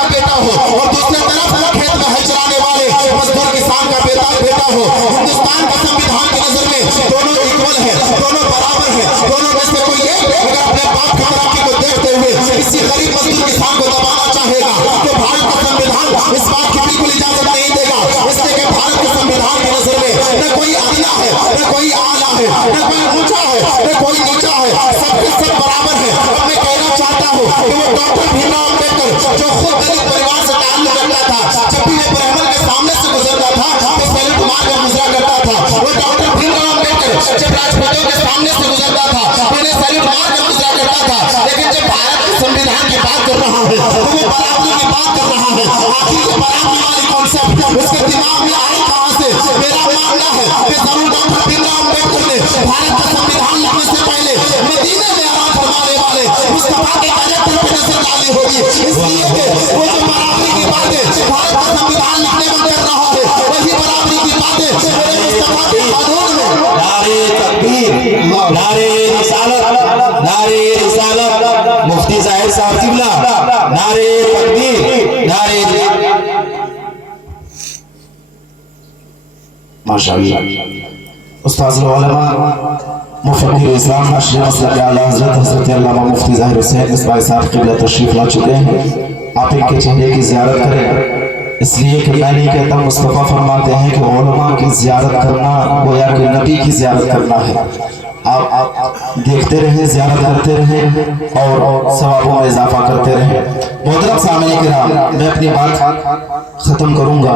का बेटा हो और दूसरी तरफ खेत में हल चलाने वाले मजदूर किसान का बेटा हो। हिंदुस्तान का संविधान की नजर में दोनों इक्वल है, दोनों बराबर है, दोनों में से कोई एक अगर अपने बाप की तरक्की को देखते हुए किसी गरीब मजदूर किसान को दबाना चाहेगा तो भारत का संविधान इस बात की बिल्कुल इजाजत नहीं देगा। इसलिए कि भारत के संविधान की नजर में न कोई अदना है, न कोई आला है, न कोई ऊंचा है, न कोई नीचा है, सबके सब बराबर है। अब मैं कहना चाहता हूँ कि वो डॉक्टर भीमराव अम्बेडकर जो खुद दलित परिवार से ताल्लुक रखता था, जब भी वो ब्राह्मण के सामने से गुजरता था तो सैल्यूट मार कर गुजरा करता था। वो डॉक्टर भीमराव अम्बेडकर जब राजपूतों के सामने से गुजरता था तो उन्हें सैल्यूट मार कर गुजरा करता था। लेकिन जब भारत के संविधान की बात कर रहा है तो वो बराबरी की बात कर रहा है। आखिर ये बराबरी वाली कॉन्सेप्ट उसके दिमाग में आई कहां से? मेरा मानना है कि जरूर डॉक्टर भीमराव अम्बेडकर ने भारत का संविधान लिखने से पहले मदीने में आराम फरमाने वाले मुस्तफा के कैरेक्टर पर नजर डाली होगी। इसलिए कि वो जो बराबरी की बातें भारत का संविधान लिखने में कर रहा है वही बराबरी की बातें मेरे मुस्तफा के कानून में। नारे तकबीर, नारे रिसालत, नारे रिसालत, मुफ्ती जाहिर साहब किबला, नारे तकबीर, नारे माशाअल्लाह। उस्ताद उलमा मुफक्किर इस्लाम अशरफ मसलक आला हज़रत हज़रत अल्लामा मुफ्ती ज़ाहिर हुसैन इस्माइल साहब क़िबला तशरीफ ला चुके हैं। आप इनके चेहरे की ज़ियारत करें, इसलिए कि मैं नहीं कहता, मुस्तफ़ा फरमाते हैं कि उलमा की ज़ियारत करना गोया कि नबी की ज़ियारत करना है। आप देखते रहें, ज़ियारत करते रहें और सवाबों में इजाफा करते रहें। मोहतरम सामने किराम, मैं अपनी बात खत्म करूंगा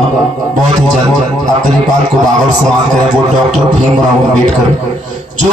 बहुत ही जल्द। आप मेरी बात को बागौर समाप्त करें। वो डॉक्टर भीमराव अम्बेडकर जो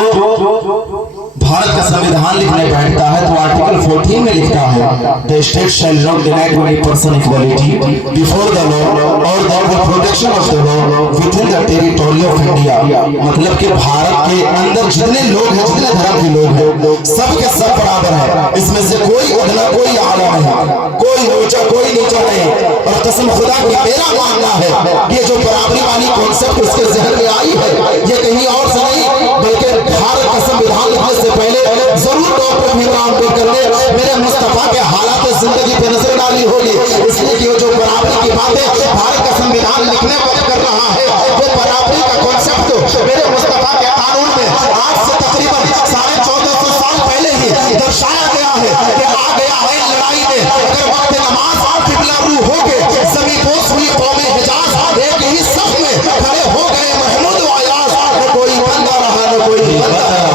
भारत का संविधान लिखने बैठता है तो आर्टिकल 14 में लिखता है the state shall not deny to any person equality before the law और the protection of the law within the territory of India. मतलब कि भारत के अंदर जितने लोग हैं, जितने धर्म के लोग हैं, सब के सब बराबर है। इसमें से कोई अदना, कोई आला नहीं, कोई ऊंचा, कोई नीचा नहीं। और कसम खुदा की मेरा मानना है ये जो बराबरी वाली कॉन्सेप्ट उसके जहन में आई है ये कहीं और से नहीं बल्कि भारत का संविधान लिखने से पहले जरूर डॉक्टर भीमराव अम्बेडकर ने मेरे मुस्तफा के हालात जिंदगी पे नजर डाली होगी। इसलिए कि वो जो बराबरी की बातें भारत का संविधान लिखने पर कर रहा है वो बराबरी का कॉन्सेप्ट मेरे मुस्तफा के कानून में आज से तकरीबन 1450 साल पहले ही दर्शाया गया है कि आ गया है लड़ाई में अगर वक्त नमाज किबला रू हो गए जमी पोस हुई कौमे हिजाज एक ही सफ में खड़े हो गए महमूद अयाज। न कोई बंदा रहा, न कोई बंदा रहा,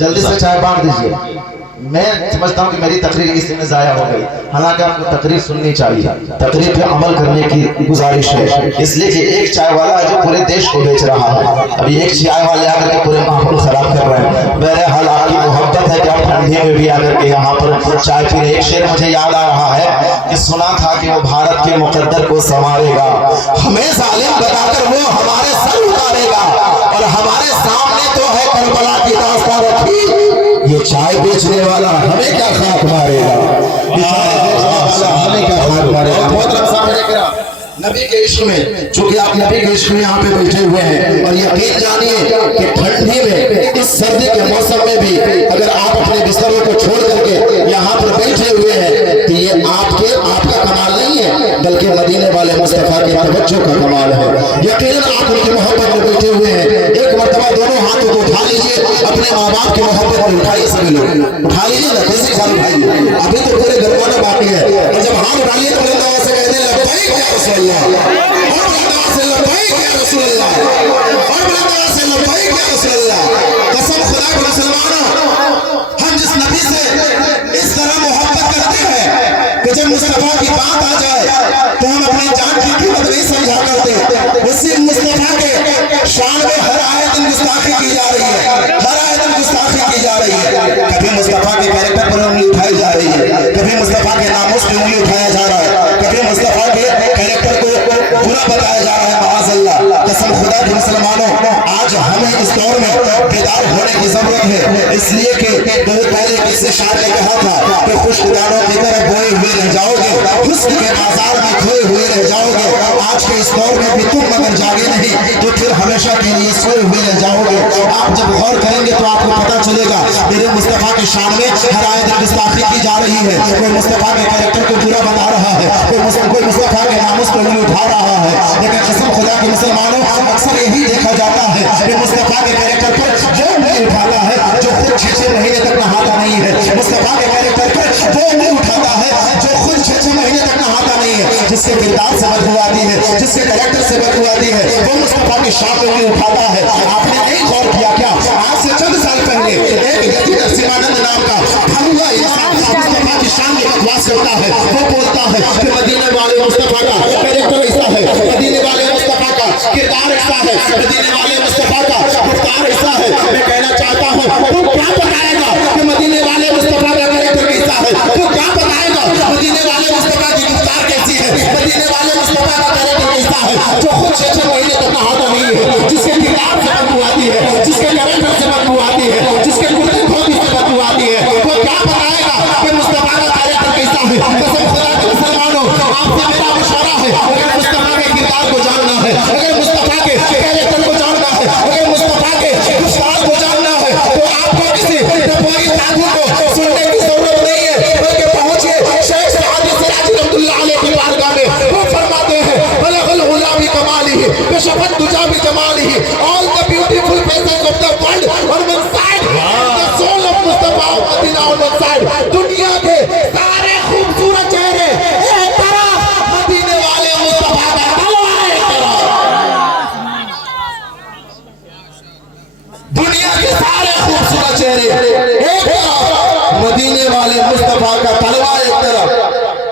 जल्दी से चाय बांट दीजिए। मैं समझता हूँ कि मेरी तकरीर इसी में जाया हो गई, हालांकि आपको तकरीर सुननी चाहिए, तकरीर पे अमल करने की गुजारिश है। इसलिए कि एक चाय वाला जो पूरे देश को बेच रहा है, अभी एक चाय वाले आकर के पूरे माहौल खराब कर रहे हैं। बहरहाल आपकी मोहब्बत है कि आप ठंडी में भी आकर के यहाँ पर चाय पी रहे। एक शेर मुझे याद आ रहा है कि सुना था कि वो भारत के मुकद्दर को संवारेगा, हमें जालिम बताकर वो हमारे सर उतारेगा और हमारे सामने तो है करबला की दास्तान रखी। ये चाय बेचने वाला हमें क्या खाक मारेगा, हमें क्या खाक मारेगा। नबी के इश्क में, चूंकि आप नबी के इश्क में यहाँ पे बैठे हुए हैं और यकीन जानिए कि ठंडी में, इस सर्दी के मौसम में भी अगर आप अपने बिस्तरों को छोड़ करके यहाँ पर बैठे हुए हैं तो ये आपका कमाल नहीं है बल्कि मदीने वाले मुस्तफा के तवज्जो का कमाल है। यकीनन आप उनकी मोहब्बत में बैठे हुए हैं। एक मरतबा दोनों हाथों को उठा लीजिए, अपने माँ बाप की मोहब्बत में उठाइए, सभी लोग उठा लीजिए ना, कैसे खाली भाई अभी तो पूरे गरमाना बाकी है। और जब हाथ उठाइए तो बुलंद आवाज से कहने लबैक या रसूलल्लाह, और बुलंद आवाज से लबैक या रसूलल्लाह, और बुलंद आवाज से लबैक या रसूलल्लाह। कसम खुदा के मुसलमानों, हम जिस नबी से इस तरह मोहब्बत करते हैं कि जब मुस्तफा की बात आ जाए तो हम अपनी जान की कीमत नहीं समझा करते। उसी मुस्तफा के शान में हर आयत गुस्ताखी की जा रही है, हर आयत गुस्ताखी की जा रही है। कभी मुस्तफा के कैरेक्टर पर उंगली उठाई जा रही है, कभी मुस्तफा के नामों पे उंगली उठाया जा रहा है, कभी मुस्तफा के कैरेक्टर को बुरा बताया जा रहा है। माअज़ल्लाह, कसम खुदा के मुसलमानों, आज हमें इस दौर में बेदार होने की जरूरत है। इसलिए कि बहुत पहले किसी शायर ने कहा था कि खुश्क दानों की तरह बोए हुए रह जाओगे, हुस्न के बाजार में खोए हुए रह जाओगे। आज के इस दौर में भी तुम अगर जागे नहीं तो फिर हमेशा के लिए सोए हुए रह जाओगे। आप जब गौर करेंगे तो आपको पता चलेगा मेरे मुस्तफा की शान में हर आयत गुस्ताखी की जा रही है। कोई मुस्तफा के कैरेक्टर को बुरा बता रहा है, कोई मुस्तफा के नामुस को नहीं उठा रहा है। लेकिन कसम खुदा के मुसलमानों, अक्सर यही देखा जाता है कि मुस्तफा के कैरेक्टर पर जो नहीं उठाता है जो खुद 6 महीने तक नहाता नहीं है। मुस्तफा के कैरेक्टर पर वो नहीं उठाता है जो खुद 6 महीने तक नहाता नहीं है। जिसके किरदार से बदबू आती है, जिसके कैरेक्टर से बदबू आती है, वो मुस्तफा की शान को नहीं उठाता है। आपने नहीं गौर किया क्या? आज से चंद साल पहले एक व्यक्ति नरसिम्हानंद नाम का भगवा इंसान मुस्तफा की शान में बकवास करता है। वो बोलता है कि मदीने वाले मुस्तफा का कैरेक्टर ऐसा है, मदीने वाले मुस्तफा का किरदार ऐसा है, मदीने वाले मुस्तफा का गुफ्तार ऐसा है। मैं कहना चाहता हूँ तू क्या बताएगा कि मदीने वाले मुस्तफा का कैरेक्टर कैसा है? तू क्या बताएगा मदीने वाले मुस्तफा की गुफ्तार कैसी है? मदीने वाले मुस्तफा का कैरेक्टर कैसा है जो खुद 6 महीने तक नहाता नहीं है, जिसके किरदार से बदबू आती है, जिसके कैरेक्टर से बदबू आती है, जिसके कुर्ते धोती से बदबू आती है। वो क्या बताएगा कि मुस्तफा का कैरेक्टर कैसा है? कसम खुदा के मुसलमानों, आपसे मेरा इशारा है, अगर मुस्तफा के किरदार को जानना है, अगर मुस्तफा के कैरेक्टर को जानना है, अगर मुस्तफा के गुफ्तार को जानना है तो आपको किसी टपोरी साधु को सुनने की जरूरत नहीं है, बल्कि पहुंचिए शेख सआदी सिराजी रहमतुल्लाह अलैह की बारगाह में। वो फरमाते हैं बलगल गुलाबी कमालिही बशफत तुजा भी जमालिही, all the beautiful faces of the world और one side the soul of Mustafa of Medina on one side. दुनिया के सारे खूबसूरत चेहरे एक तरफ, मदीने वाले मुस्तफा का तलवा एक तरफ। दुनिया के सारे खूबसूरत चेहरे एक तरफ, मदीने वाले मुस्तफा का तलवा एक तरफ।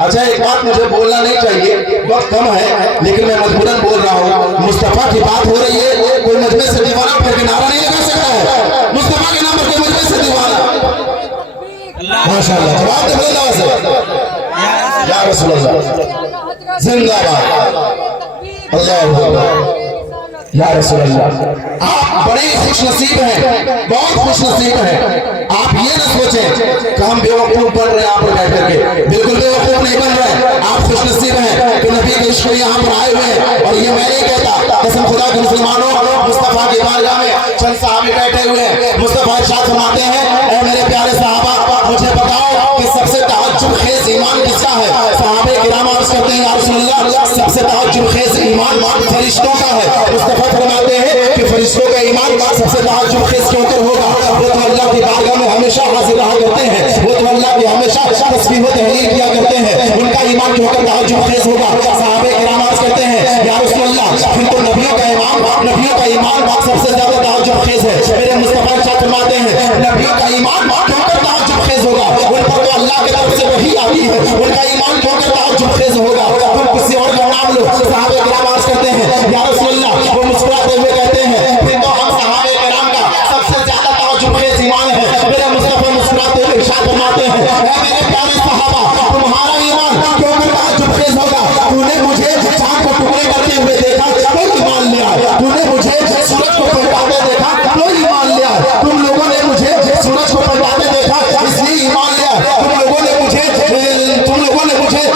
अच्छा, एक बात मुझे बोलना नहीं चाहिए, वक्त कम है, लेकिन मैं मजबूरन बोल रहा हूँ। मुस्तफा की बात हो रही है, कोई मजमे से दीवाना फिर नारा नहीं लगा सकता है। मुस्तफा के नाम पर कोई मजमे से दीवाना, माशाअल्लाह, जवाब दे बोला से या रसूल अल्लाह जिंदाबाद, अल्लाहू अकबर, या रसूल अल्लाह। आप बड़े खुशनसीब हैं, बहुत खुशनसीब हैं। आप ये न सोचें कि हम बेवकूफ बन रहे हैं यहाँ पर बैठ करके, बिल्कुल बेवकूफ नहीं बन रहे। आप खुशनसीब हैं कि नबी के इश्क यहाँ पर आए हुए हैं। और ये मैं नहीं कहता, कसम खुदा के मुसलमानों, मुस्तफा की बारगाह में चंद साहबी बैठे हुए हैं। मुस्तफा इरशाद फरमाते हैं, ऐ मेरे प्यारे सहाबा, मुझे बताओ कि सबसे तहज्जुद खेज ईमान किसका है? सहाबे किराम अर्ज करते हैं, या रसूल अल्लाह, सबसे तहज्जुद खेज ईमान फरिश्तों का है। मुस्तफा फरमाते हैं कि फरिश्तों का ईमान सबसे तहज्जुद खेज क्यों कर होगा? वो तो अल्लाह की बारगाह में हमेशा हाजिर रहा करते हैं, वो तो अल्लाह की हमेशा तस्बीह व तहलील किया करते हैं। उनका ईमान क्यों कर तहज्जुद खेज होगा? सहाबे किराम अर्ज करते हैं, या रसूल अल्लाह, फिर तो नबियों का ईमान सबसे ज्यादा तहज्जुद खेज है। मेरे मुस्तफा इरशाद फरमाते हैं, नबियों का ईमान क्यों कर तहज्जुद खेज होगा? उन पर तो अल्लाह की तरफ से वही आती है, उनका ईमान क्यों कर तहज्जुद खेज होगा? तुम किसी और का नाम लो। सहाबे किराम अर्ज करते हैं, या रसूल अल्लाह, वो मुस्कुराते हुए कहते हैं, फिर तो हम सहाबे किराम का सबसे ज्यादा तहज्जुद खेज ईमान है। मेरे मुस्तफा मुस्कुराते हुए इरशाद फरमाते हैं, ऐ मेरे प्यारे सहाबा, तुम्हारा ईमान क्यों कर तहज्जुद खेज होगा? तूने मुझे चांद को टुकड़े करते हुए देखा, कोई ईमान ले आया। तूने मुझे सूरज को पलटाते देखा, कोई ईमान ले आया। तुम लोगों ने मुझे सूरज को पलटाते देखा, इसलिए ईमान ले आया। तुम लोगों ने मुझे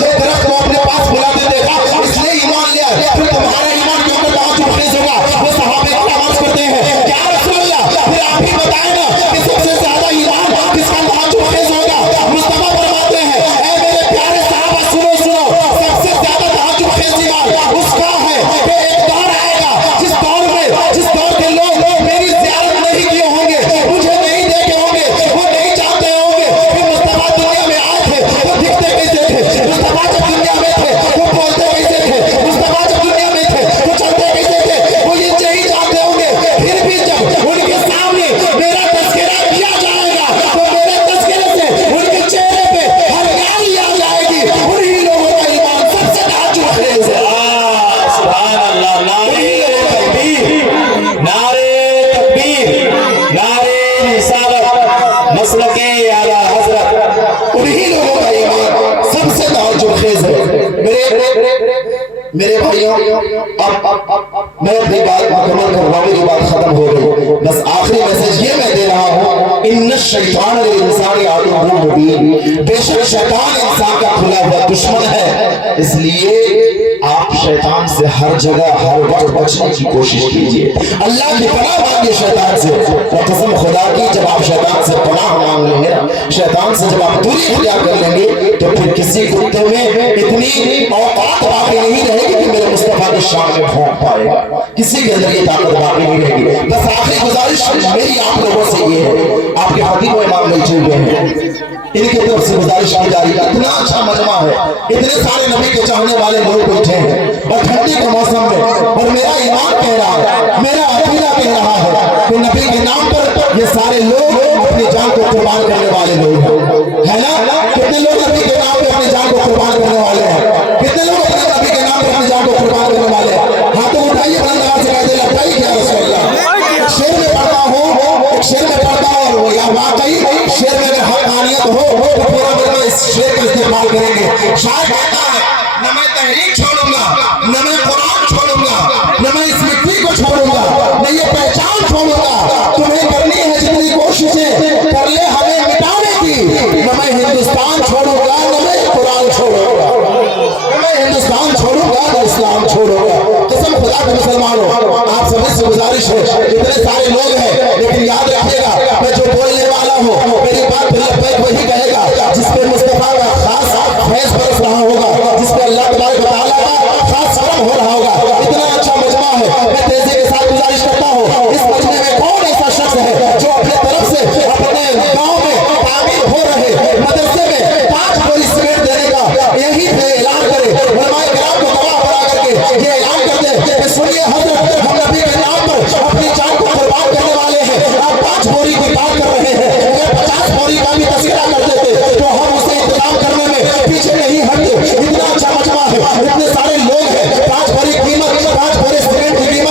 दरख्त को अपने पास बुलाते देखा, इसलिए ईमान ले आया। फिर तुम्हारा ईमान क्यों कर तहज्जुद खेज होगा? वो सहाबे का आवाज करते हैं, क्या रसूल अल्लाह, फिर आप ही बताएं ना कि सबसे ज्यादा ईमान किसका तहज्जुद खेज होगा? मुस्तफा फरमाते हैं, ऐ मेरे प्यारे सहाबा, सुनो सुनो, सबसे ज्यादा तहज्जुद खेज ईमान उसका है कि एक दौर आएगा जिस दौर के लोग मेरी ज़ियारत नहीं किए होंगे, मुझे नहीं देखे होंगे, वो नहीं जानते होंगे कि मुस्तफा दुनिया में आए थे, वो दिखते कैसे थे? मुस्तफा जब दुनिया में थे वो बोलते कैसे थे? मुस्तफा जब दुनिया में थे वो चलते कैसे थे? वो ये नहीं जानते होंगे। फिर भी जब उनके सामने मेरा तस्करा किया जाएगा तो मेरे तस्करे से उनके चेहरे पे हरियाली आ जाएगी। उन्हीं लोगों का ईमान सबसे तहज्जुद खेज है। सुभान अल्लाह, नारे तकबीर, नारे तकबीर, नारे रिसालत, मसलके आला हजरत, उन्हीं लोगों का ईमान सबसे तहज्जुद खेज है। मेरे भाइयों, अब मैं अपनी बात मुकम्मल कर रहा हूँ, जो बात खत्म हो गई। बस आखिरी मैसेज ये मैं दे रहा हूँ, इन्न शैतान लिल-इंसानी अदुव्वुन मुबीन, बेशक शैतान इंसान का खुला हुआ दुश्मन है। इसलिए आप शैतान से हर जगह हर वक्त बचने की कोशिश कीजिए। अल्लाह की पनाह मांगिए शैतान से। और कसम खुदा की जब आप शैतान से पनाह मांग लेंगे ना, शैतान से जब आप दूरी इख्तियार कर लेंगे, तो फिर किसी कुत्ते में इतनी औकात बाकी नहीं रहेगी कि मेरे मुस्तफा की शान में भौंक पाएगा। किसी के अंदर ये ताकत बाकी नहीं रहेगी। बस आखिरी गुजारिश मेरी आप लोगों से ये है, आपके खतीब व इमाम बैठे हुए हैं, इनकी तरफ से गुजारिश की जा रही है। इतना अच्छा मजमा है, इतने सारे नबी के चाहने वाले लोग बैठे हैं और ठंडी के मौसम में, और मेरा ईमान कह रहा है, मेरा अकीदा कह रहा है कि नबी के नाम पर ये सारे लोग अपनी जान को कुर्बान करने वाले लोग है ना। कितने लोग नबी के नाम पे अपनी जान को कुर्बान करने वाले हैं? कितने लोग अपने नबी के नाम पे अपनी जान को कुर्बान करने वाले हैं? हाथों उठाइए, बुलंद आवाज से कह दे लब्बैक या रसूल अल्लाह। शेर में पढ़ता हूँ, एक शेर में पढ़ता हूँ, और या वाकई शेर में अगर हक़ानियत हो तो पूरा दिन इस शेर का इस्तेमाल करेंगे। शायद कहता है न मैं तहरीक छोड़ूंगा, न मैं कुरान छोड़ूंगा, न मैं इस मिट्टी को छोड़ूंगा, न ये पहचान छोड़ूंगा। तुम्हें करनी है जितनी कोशिशें कर ले हमें मिटाने की। न मैं हिंदुस्तान छोड़ूंगा, न मैं कुरान छोड़ूंगा, न मैं हिंदुस्तान छोड़ूंगा, न इस्लाम छोड़ूंगा। कसम खुदा के मुसलमानों, आप सभी से गुजारिश है, इतने सारे लोग हैं, लेकिन याद रखिएगा मैं जो बोलने वाला हूँ मेरी